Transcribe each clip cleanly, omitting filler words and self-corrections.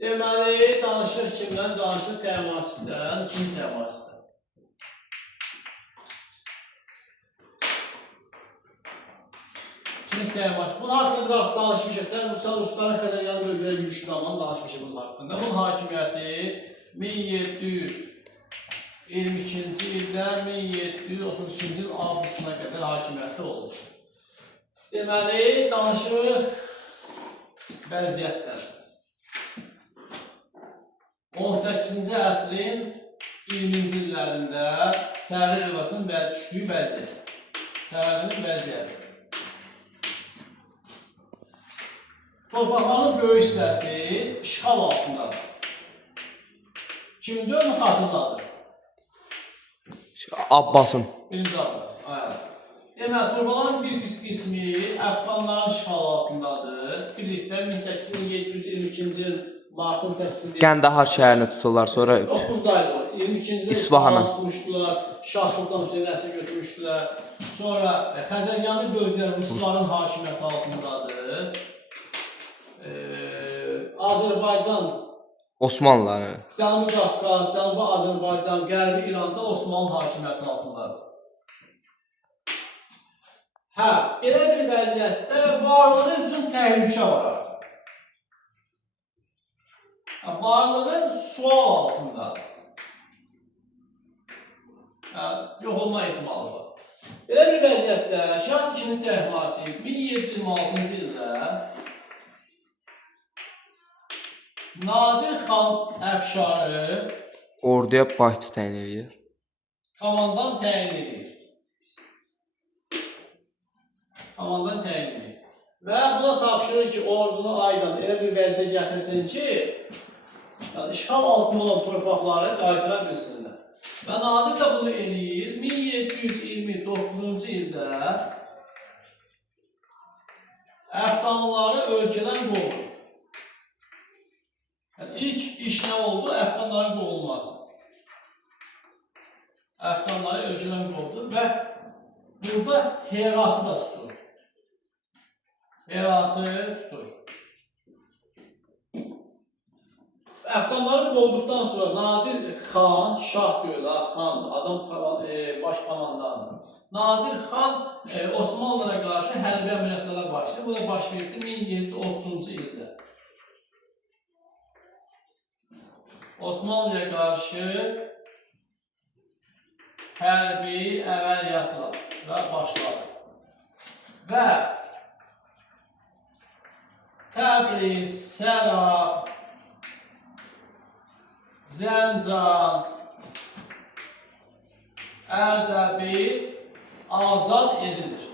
Deməli, danışıq kimdən? Danışıq təmasibdən, ikinci təmasibdən. İkinci təmasib. Bunun haqqında danışmışıq. Rusların Xəzəryanı bölgələrə yürüyüş zamanı danışmışıq bunun haqqında. Bunun hakimiyyəti 1722-ci ildən 1732-ci il avqustuna qədər hakimiyyətli oldu. Deməli, danışıq vəziyyətdən. 18-ci əsrin 20-ci illərində Səri dövlətin düşdüyü vəziyyət. Sərinin vəziyyəti. Torpaqların böyük hissəsi işğal altındadır. Kimin dövrünü xatırladır? Abbasın. Birinci Abbas. Deməli, torpaqların bir qismi Əfqanların işğal altındadır. Birlikdə 1822-ci il martın 8-ci Qəndahar şəhərini tuturlar, sonra 9 ayda 22-ci il İsfahana tutmuşdular, Şah Sultan Hüseyin əsir götürmüşdülər. Sonra Xəzəryanı bölgələr Rusların hakimiyyəti altındadır. Azərbaycan, Osmanlıları, Cənubi Qafqaz, Cənubi Azərbaycan, Qərbi İranda Osmanlı hakimiyyəti altındadır. Belə bir vəziyyətdə varlığı üçün təhlükə var artıq. Varlığı sual altındadır. Yox olma ehtimalı var. Belə bir vəziyyətdə Şah II Təhmasib 1726-cı ildə Nadir xan Əfşarı orduya başçı təyin edir. komandan təyin edir. Və buna tapşırır ki, ordunu aydan elə bir vəziyyətə gətirsin ki, işğal altında olan torpaqları qaytıra bilsinlər. Və Nadir də bunu eləyir. 1729-cu ildə Əfqanlıları ölkədən qovur. İlk iş nə oldu? Əfqanların qovulması. Əfqanları ölkədən qovdu və burada Heratı da tutur. Əfqanları qovduqdan sonra Nadir xan, şah deyil, xan, adam baş komandanı. Nadir xan Osmanlılara qarşı hərbi əməliyyatlara başlayır. Bu da baş verdi 1730-cu ildə. Osmanlıya qarşı hərbi əməliyyatlar başladı. Və Təbriz, Sərab, Zəncan, Ərdəbil azad edilir.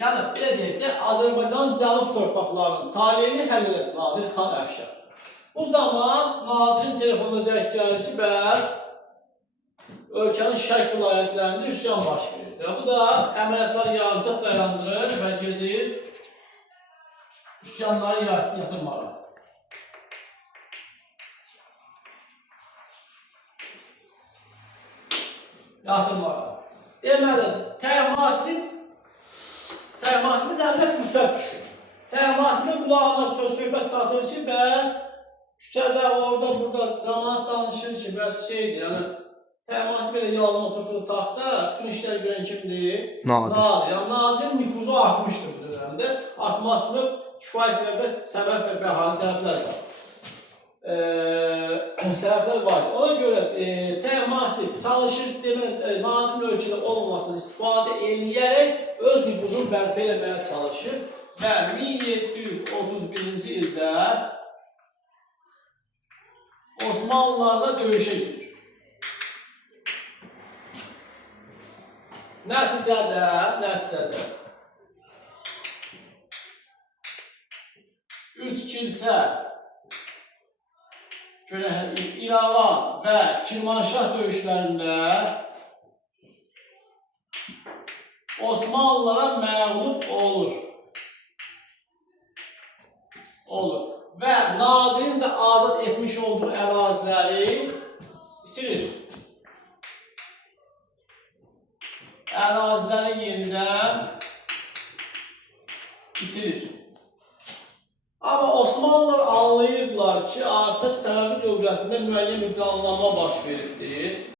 Yəni, belə deyək də, Azərbaycan cənub torpaqlarının taleyini həll edir Nadir xan Əfşar. Bu zaman Nadirin telefonuna zəng gəlir ki, bəs ölkənin şərq vilayətlərində üsyan baş verir. Bu da əməliyyatları yarıcaq dayandırır və gedir üsyanları yatırmağa. Deməli, Təhmasibin əlinə fürsət düşür. Təhmasibin qulağına söz-söhbət çatır ki, bəs küçədə, orada, burada cəmaat danışır ki, bəs şeydir, yəni Təhmasib elə yalını oturduğu taxta, bütün işlər görən kimdir? Nadir. Yəni, Nadirin nüfuzu artmışdır bu dövrəmdə. Artmasını kifayət qədər səbəb və bəhanə səbəblər var. Ona görə Təhmasib çalışır, Nadirin ölkədə olmamasından istifadə eləyərək öz nüfuzunu bərpa eləməyə çalışır və 1731-ci ildə Osmanlılarla döyüşə gedir. Nəticədə üç kilsə, İrəvan və Kirmanşah döyüşlərində Osmanlılara məğlub olur. Və Nadirin də azad etmiş olduğu əraziləri itirir. Əraziləri yenidən itirir. Amma Osmanlılar anlayırdılar ki, artıq Səfəvi dövlətində müəyyən bir canlanma baş veribdir.